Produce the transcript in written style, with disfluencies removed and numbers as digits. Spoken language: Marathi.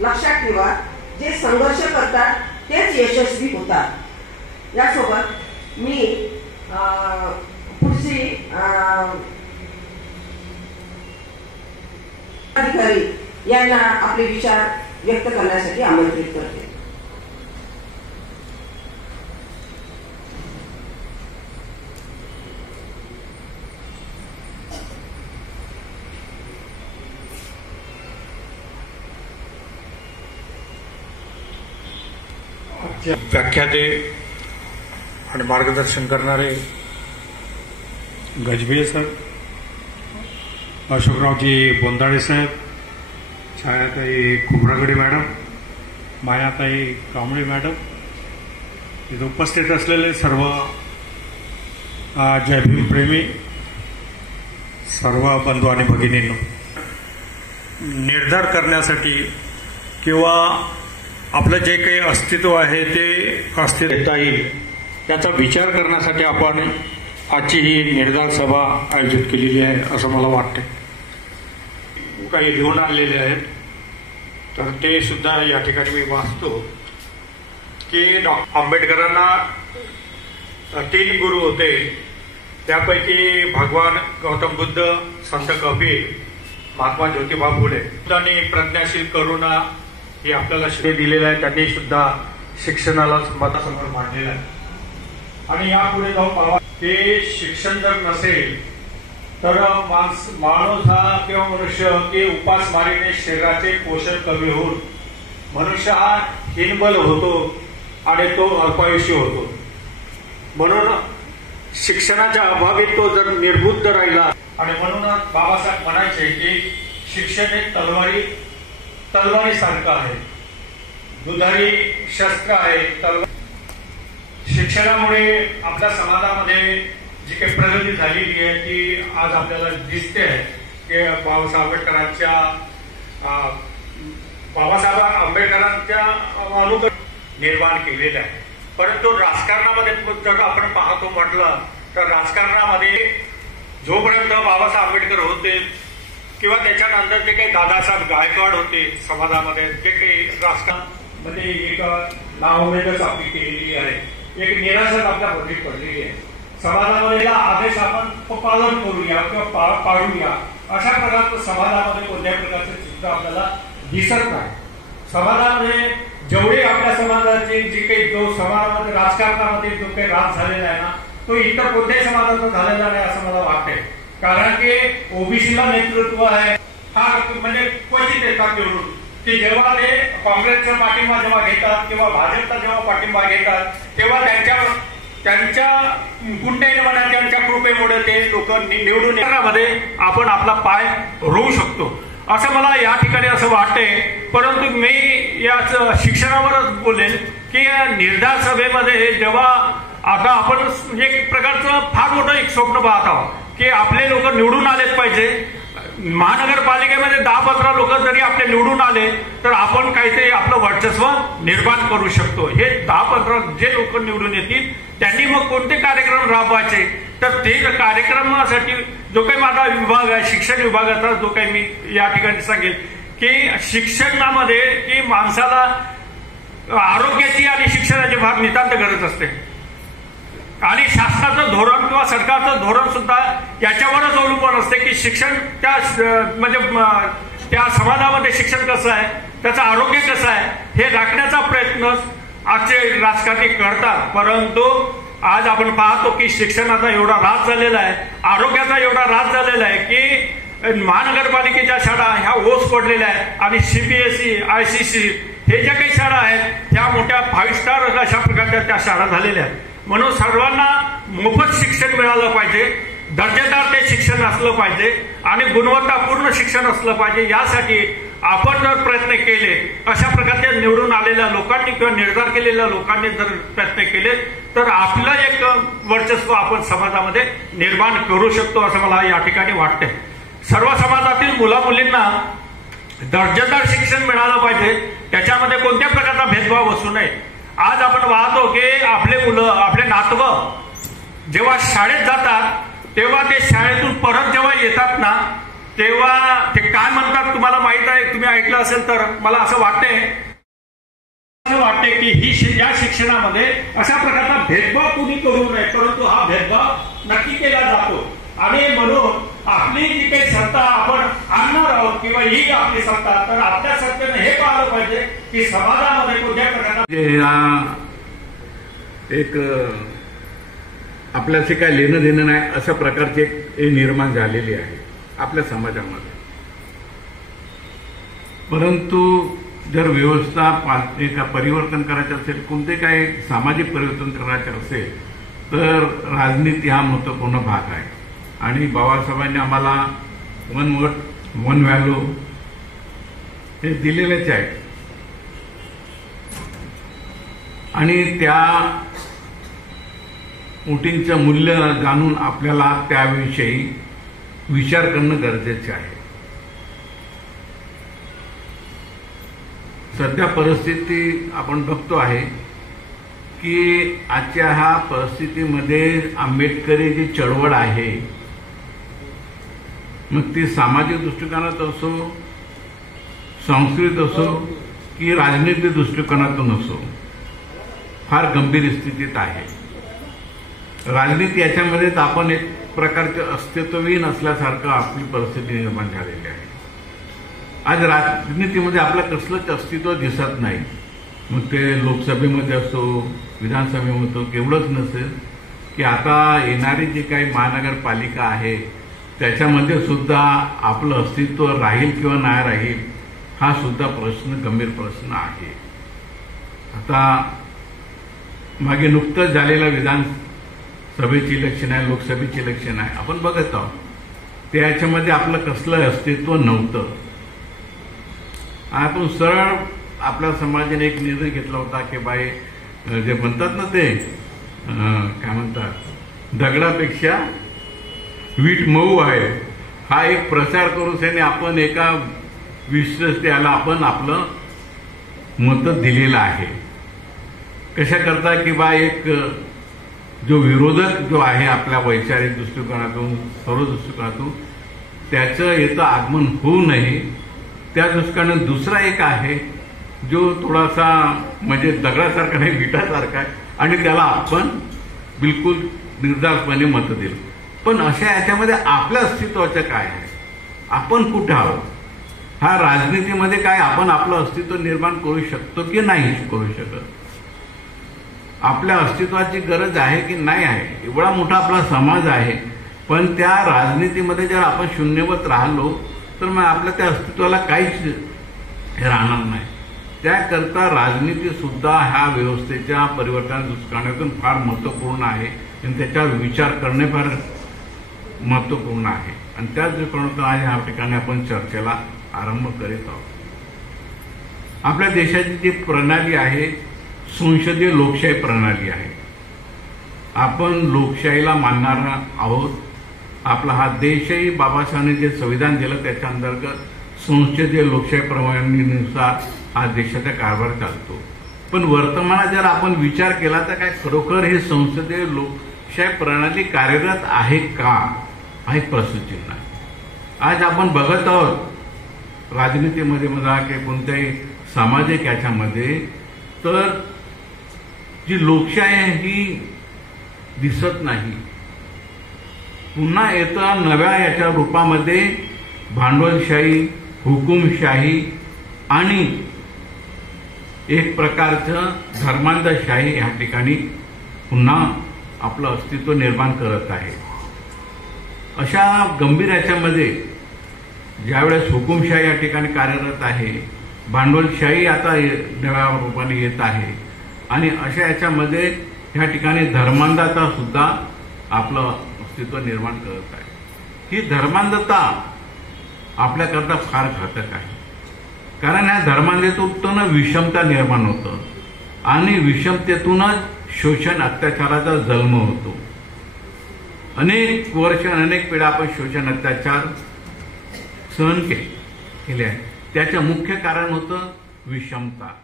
लक्षात ठेवा, जे संघर्ष करतात तेच यशस्वी होतात। यासोबत मी पुढची अधिकारी यांना आपले विचार व्यक्त करण्यासाठी आमंत्रित करते। व्याख्याते आणि मार्गदर्शन करणारे गजबे सर, अशोकरावजी बोंदाळे साहेब, छायाताई खुबरागडे मॅडम, मायाताई कांबळे मॅडम, इथे उपस्थित असलेले सर्व जय भीम प्रेमी सर्व बंधू आणि भगिनींनो, निर्धार करण्यासाठी किंवा आपलं जे काही अस्तित्व आहे ते अस्तित्व येता येईल त्याचा विचार करण्यासाठी आपण आजची ही निर्धार सभा आयोजित केलेली आहे असं मला वाटतं। काही लिहून आणलेले आहेत तर ते सुद्धा या ठिकाणी मी वाचतो की आंबेडकरांना 3 गुरु होते, त्यापैकी भगवान गौतम बुद्ध, संत कबीर, महात्मा ज्योतिबा फुले आणि प्रज्ञाशील करुणा हे आपल्याला श्रेय दिलेलं आहे। त्यांनी सुद्धा शिक्षणाला मतासमोर मांडलेलं आहे आणि यापुढे जाऊन पाहा की शिक्षण जर नसेल तर माणूस हा किंवा मनुष्य की उपासमारीने शरीराचे पोषण कमी होऊन मनुष्य हा हीनबल होतो आणि तो अल्पायुषी होतो। म्हणून शिक्षणाच्या अभावी तो जर निर्बुद्ध राहिला आणि म्हणूनच बाबासाहेब म्हणायचे की शिक्षण हे तलवारीसारखं आहे, दुधारी शस्त्र आहे। शिक्षणामुळे आपल्या समाजामध्ये जी काही प्रगती झालेली आहे ती आज आपल्याला दिसते आहे की बाबासाहेब आंबेडकरांच्या अनुकरण निर्माण केलेलं आहे। परंतु राजकारणामध्ये जर आपण पाहतो म्हटलं तर राजकारणामध्ये जोपर्यंत बाबासाहेब आंबेडकर होते किंवा त्याच्यानंतर जे काही दादासाहेब गायकवाड होते, समाजामध्ये जे काही राजकारणामध्ये एक नाउमेदच आपली केलेली आहे, एक निराशा आपल्या भोवती पडलेली आहे। समाजामध्ये आदेश आपण पालन करूया किंवा पाळूया अशा प्रकारचं समाजामध्ये कोणत्याही प्रकारचे चित्र आपल्याला दिसत नाही। समाजामध्ये जेवढे आपल्या समाजाचे जे काही जो समाजामध्ये राजकारणामध्ये जो काही राज झालेला आहे ना तो इतर कोणत्याही समाजाचा झालेला नाही असं मला वाटतंय। कारण की ओबीसीला नेतृत्व आहे हा म्हणजे क्वचित येतात निवडून की जेव्हा ते काँग्रेसचा पाठिंबा जेव्हा घेतात किंवा भाजपचा जेव्हा पाठिंबा घेतात तेव्हा त्यांच्या गुंडाईने म्हणा त्यांच्या कृपेमुळे ते लोक निवडून येण्यामध्ये आपण आपला पाय रोवू शकतो असं मला या ठिकाणी असं वाटतंय। परंतु मी याच शिक्षणावरच बोलेल की या निर्धार सभेमध्ये जेव्हा आता आपण एक प्रकारचं फार मोठं एक स्वप्न पाहत आहोत की आपले लोक निवडून आलेच पाहिजे। महानगरपालिकेमध्ये 10-15 लोक जरी आपले निवडून आले तर आपण काहीतरी आपलं वर्चस्व निर्माण करू शकतो। हे 10-15 जे लोक निवडून येतील त्यांनी मग कोणते कार्यक्रम राबवायचे तर ते कार्यक्रमासाठी जो काही माझा विभाग आहे शिक्षण विभागाचा जो काही मी या ठिकाणी सांगेल की शिक्षणामध्ये की माणसाला आरोग्याची आणि शिक्षणाची फार नितांत गरज असते आणि शासनाचं धोरण किंवा सरकारचं धोरण सुद्धा याच्यावरच अवलंबून असते की शिक्षण त्या समाजामध्ये शिक्षण कसं आहे, त्याचं आरोग्य कसं आहे हे राखण्याचा प्रयत्न आजचे राजकारणी करतात। परंतु आज आपण पाहतो की शिक्षणाचा एवढा ऱ्हास झालेला आहे, आरोग्याचा एवढा ऱ्हास झालेला आहे की महानगरपालिकेच्या शाळा ह्या ओस पडलेल्या आहेत आणि CBSE ICC हे ज्या काही शाळा आहेत त्या मोठ्या 5 स्टार अशा प्रकारच्या त्या शाळा झालेल्या आहेत। म्हणून सर्वांना मोफत शिक्षण मिळालं पाहिजे, दर्जेदार ते शिक्षण असलं पाहिजे आणि गुणवत्तापूर्ण शिक्षण असलं पाहिजे। यासाठी आपण जर प्रयत्न केले अशा प्रकारच्या निवडून आलेल्या लोकांनी किंवा निर्धार केलेल्या लोकांनी जर प्रयत्न केले तर आपलं एक वर्चस्व आपण समाजामध्ये निर्माण करू शकतो असं मला या ठिकाणी वाटते। सर्व समाजातील मुला मुलींना दर्जेदार शिक्षण मिळालं पाहिजे, त्याच्यामध्ये कोणत्या प्रकारचा भेदभाव असू नये। आज आपण पाहतो की आपले मुलं आपले नातवं जेव्हा शाळेत जातात तेव्हा ते शाळेतून परत जेव्हा येतात ना तेव्हा ते काय म्हणतात तुम्हाला माहित आहे, तुम्ही ऐकलं असेल तर. मला असं वाटते की या शिक्षणामध्ये अशा प्रकारचा भेदभाव कुणी करू नये, परंतु हा भेदभाव नक्की केला जातो. आणि म्हणून आपली जी काही सत्ता आपण आणणार आहोत किंवा ही आपली सत्ता, तर आपल्या सत्तेने हे पाहिलं पाहिजे की समाजामध्ये कोणत्या प्रकारचा एक आपल्याशी काय लेणं देणं नाही अशा प्रकारची एक निर्माण झालेली आहे आपल्या समाजामध्ये. परंतु जर व्यवस्था एका परिवर्तन करायचं असेल, कोणते काही सामाजिक परिवर्तन करायचे असेल, तर राजनीती हा महत्त्वपूर्ण भाग आहे. आणि बाबासाहेबांनी आम्हाला वन वोट वन व्हॅल्यू हे दिलेलेच आहे. आणि त्या वोटिंगचं मूल्य जाणून आपल्याला त्याविषयी विचार करणं गरजेचे आहे. सध्या परिस्थिती आपण बघतो आहे की आजच्या ह्या परिस्थितीमध्ये आंबेडकरी जी चळवळ आहे, मग ती सामाजिक दृष्टिकोनात असो, सांस्कृतिक असो की राजनीतिक दृष्टिकोनातून असो, फार गंभीर स्थितीत आहे. राजनीती याच्यामध्ये आपण एक प्रकारचे अस्तित्वहीन असल्यासारखं आपली परिस्थिती निर्माण झालेली आहे. आज राजनीतीमध्ये आपलं कसलंच अस्तित्व दिसत नाही. मग ते लोकसभेमध्ये असो, विधानसभेमध्ये असो, केवढंच नसेल की आता येणारी जी काही महानगरपालिका आहे त्याच्यामध्ये सुद्धा आपलं अस्तित्व राहील किंवा नाही राहील हा सुद्धा प्रश्न, गंभीर प्रश्न आहे. आता मागे नुकतंच झालेलं विधानसभेची इलेक्शन आहे, लोकसभेची इलेक्शन आहे, आपण बघत आहोत. त्याच्यामध्ये आपलं कसलं अस्तित्व नव्हतं. आपण सरळ आपल्या समाजाने एक निर्णय घेतला होता की बाई जे म्हणतात ना ते काय म्हणतात, दगडापेक्षा वीट मऊ आहे, हा एक प्रचार करून त्याने आपण एका विश्वस्तेला आपण आपलं मत दिलेलं आहे. कशा करता की बा एक जो विरोधक जो आहे आपल्या वैचारिक दृष्टिकोनातून, सर्व दृष्टिकोनातून त्याचं येतं आगमन होऊ नये, त्या दृष्टीने दुसरा एक आहे जो थोडासा म्हणजे दगडासारखा नाही, विटासारखा आहे आणि त्याला आपण बिलकुल निर्धारपणे मत दिलं. पण अशा याच्यामध्ये आपल्या अस्तित्वाचं काय आहे, आपण कुठे आहोत, हा राजनीतीमध्ये काय आपण आपलं अस्तित्व निर्माण करू शकतो की नाही करू शकत, आपल्या अस्तित्वाची गरज आहे की नाही आहे. एवढा मोठा आपला समाज आहे, पण त्या राजनीतीमध्ये जर आपण शून्यवत राहिलो तर मग आपल्या त्या अस्तित्वाला काहीच राहणार नाही. त्याकरता राजनीती सुद्धा ह्या व्यवस्थेच्या परिवर्तन दृष्टिकोनातून फार महत्त्वपूर्ण आहे आणि त्याच्यावर विचार करणे फार महत्त्वपूर्ण आहे. आणि त्याच दृष्टिकोनातून आज ह्या ठिकाणी आपण चर्चेला आरंभ करीत आहोत. आपल्या देशाची जी प्रणाली आहे संसदीय लोकशाही प्रणाली आहे. आपण लोकशाहीला मानणारा आहोत. आपला हा देशही बाबासाहेबांनी जे संविधान दिलं त्याच्या अंतर्गत संसदीय लोकशाही प्रणालीनुसार हा देशाचा कारभार चालतो. पण वर्तमानात जर आपण विचार केला तर काय खरोखर हे संसदीय लोकशाही प्रणाली कार्यरत आहे का, हा एक प्रश्नचिन्ह आहे. आज आपण बघत आहोत राजनीतीमध्ये म्हणा की कोणत्याही सामाजिक याच्यामध्ये, तर जी लोकशाही आहे ही दिसत नाही. पुन्हा येतं नव्या याच्या रूपामध्ये भांडवलशाही, हुकुमशाही आणि एक प्रकारचं धर्मांधशाही ह्या ठिकाणी पुन्हा आपलं अस्तित्व निर्माण करत आहे. अशा गंभीर याच्यामध्ये ज्यावेळेस हुकुमशाही या ठिकाणी कार्यरत आहे, भांडवलशाही आता नव्या रूपाने येत आहे आणि अशा याच्यामध्ये ह्या ठिकाणी धर्मांधता सुद्धा आपलं अस्तित्व निर्माण करत आहे. ही धर्मांधता आपल्याकरता फार घातक आहे. कारण ह्या धर्मांधतेतून विषमता निर्माण होतं आणि विषमतेतूनच शोषण अत्याचाराचा जन्म होतो. अनेक वर्ष अनेक पिढ्या आपण शोषण अत्याचार सहन केले आहे. त्याचं मुख्य कारण होतं विषमता.